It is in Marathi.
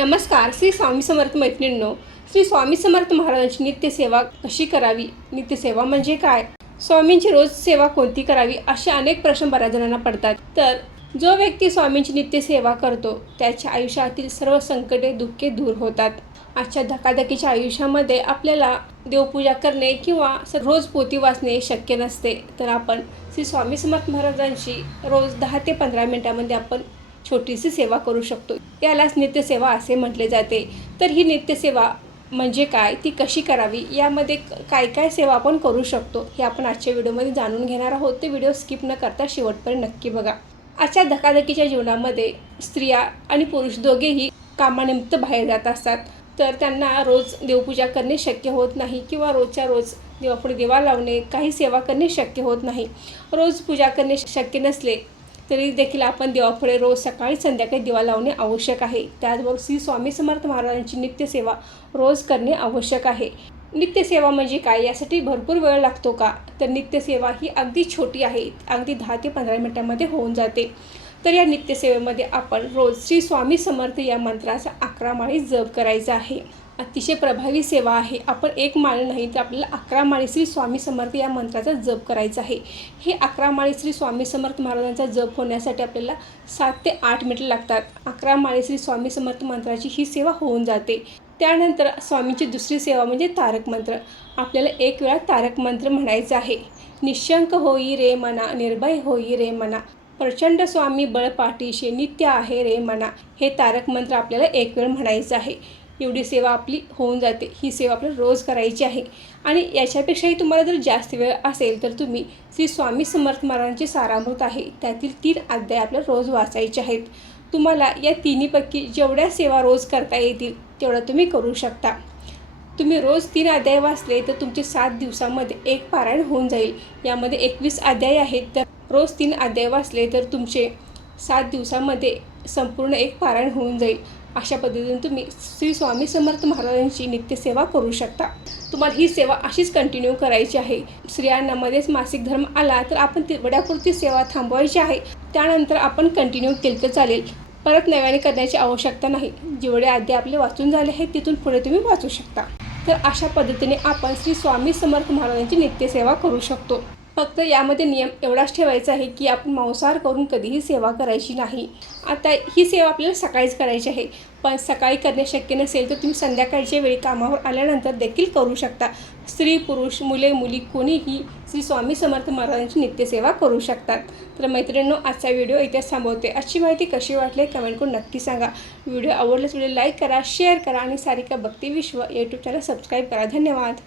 नमस्कार. श्री स्वामी समर्थ मैत्रिणींनो, श्री स्वामी समर्थ महाराजांची नित्यसेवा कशी करावी, नित्यसेवा म्हणजे काय, स्वामींची रोज सेवा कोणती करावी, असे अनेक प्रश्न बऱ्याच जणांना पडतात. तर जो व्यक्ती स्वामींची नित्यसेवा करतो त्याच्या आयुष्यातील सर्व संकटे दुःखे दूर होतात. आजच्या धकाधकीच्या आयुष्यामध्ये आपल्याला देवपूजा करणे किंवा रोज पोथी वाचणे शक्य नसते. तर आपण श्री स्वामी समर्थ महाराजांची रोज 10 ते 15 मिनिटांमध्ये आपण छोटीशी सेवा करू शकतो. यालाच नित्यसेवा असे म्हटले जाते. तर ही नित्यसेवा म्हणजे काय, ती कशी करावी, यामध्ये काय काय सेवा आपण करू शकतो हे आपण आजच्या व्हिडिओमध्ये जाणून घेणार आहोत. ते व्हिडिओ स्किप न करता शेवटपर्यंत नक्की बघा. आजच्या धकाधकीच्या जीवनामध्ये स्त्रिया आणि पुरुष दोघेही कामानिमित्त बाहेर जात असतात. तर त्यांना रोज देवपूजा करणे शक्य होत नाही किंवा रोजच्या रोज देवापुढे दिवा लावणे, काही सेवा करणे शक्य होत नाही. रोज पूजा करणे शक्य नसले तरी देखील आपण देवापुढे रोज सकाळी संध्याकाळी दिवा लावणे आवश्यक आहे. त्याचबरोबर श्री स्वामी समर्थ महाराजांची नित्यसेवा रोज करणे आवश्यक आहे. नित्यसेवा म्हणजे काय, यासाठी भरपूर वेळ लागतो का, तर नित्यसेवा ही अगदी छोटी आहे, अगदी 10 ते 15 मिनिटांमध्ये होऊन जाते. तर या नित्यसेवेमध्ये आपण रोज श्री स्वामी समर्थ या मंत्राचा 11 माळी जप करायचा आहे. अतिशय प्रभावी सेवा आहे. आपण एक माळ नाही तर आपल्याला 11 माळी श्री स्वामी समर्थ या मंत्राचा जप करायचा आहे. हे 11 माळी श्री स्वामी समर्थ महाराजांचा जप होण्यासाठी आपल्याला 7 ते 8 मिनिट लागतात. 11 माळी श्री स्वामी समर्थ मंत्राची ही सेवा होऊन जाते. त्यानंतर स्वामींची दुसरी सेवा म्हणजे तारक मंत्र. आपल्याला एक वेळा तारक मंत्र म्हणायचा आहे. निशंक होई रे मना, निर्भय होई रे मना, प्रचंड स्वामी बळ पाठीशी, नित्य आहे रे मना. हे तारक मंत्र आपल्याला एक वेळ म्हणायचं आहे. एवढी सेवा आपली होऊन जाते. ही सेवा आपल्याला रोज करायची आहे. आणि याच्यापेक्षाही तुम्हाला जर जास्त वेळ असेल तर तुम्ही श्री स्वामी समर्थ महाराजांचे सारामृत आहे, त्यातील 3 अध्याय आपल्याला रोज वाचायचे आहेत. तुम्हाला या तिन्हीपैकी जेवढ्या सेवा रोज करता येतील तेवढ्या तुम्ही करू शकता. तुम्ही रोज 3 अध्याय वाचले तर तुमचे 7 दिवसामध्ये एक पारायण होऊन जाईल. यामध्ये 21 अध्याय आहेत. तर रोज 3 अध्याय वाचले तर तुमचे 7 दिवसामध्ये संपूर्ण एक पारायण होऊन जाईल. अशा पद्धतीने तुम्ही श्री स्वामी समर्थ महाराजांची नित्यसेवा करू शकता. तुम्हाला ही सेवा अशीच कंटिन्यू करायची आहे. स्त्रियांना मध्येच मासिक धर्म आला तर आपण तेवढ्यापुरती सेवा थांबवायची आहे. त्यानंतर आपण कंटिन्यू केलं तर चालेल. परत नव्याने करण्याची आवश्यकता नाही. जेवढे अध्याय आपले वाचून झाले आहेत तिथून पुढे तुम्ही वाचू शकता. तर अशा पद्धतीने आपण श्री स्वामी समर्थ महाराजांची नित्यसेवा करू शकतो. फक्त यामध्ये नियम एवढाच ठेवायचा आहे की आपण मांसाहार करून कधीही सेवा करायची नाही. आता ही सेवा आपल्याला सकाळीच करायची आहे, पण सकाळी करणे शक्य नसेल तर तुम्ही संध्याकाळच्या वेळी कामावर आल्यानंतर देखील करू शकता. स्त्री पुरुष मुले मुली कोणीही श्री स्वामी समर्थ महाराजांची नित्यसेवा करू शकतात. तर मैत्रिणींनो, आजचा व्हिडिओ इथेच थांबवते. आजची माहिती कशी वाटली कमेंट करून नक्की सांगा. व्हिडिओ आवडल्यास व्हिडिओ लाईक करा, शेअर करा आणि सारिका भक्ती विश्व यूट्यूब चॅनल सबस्क्राईब करा. धन्यवाद.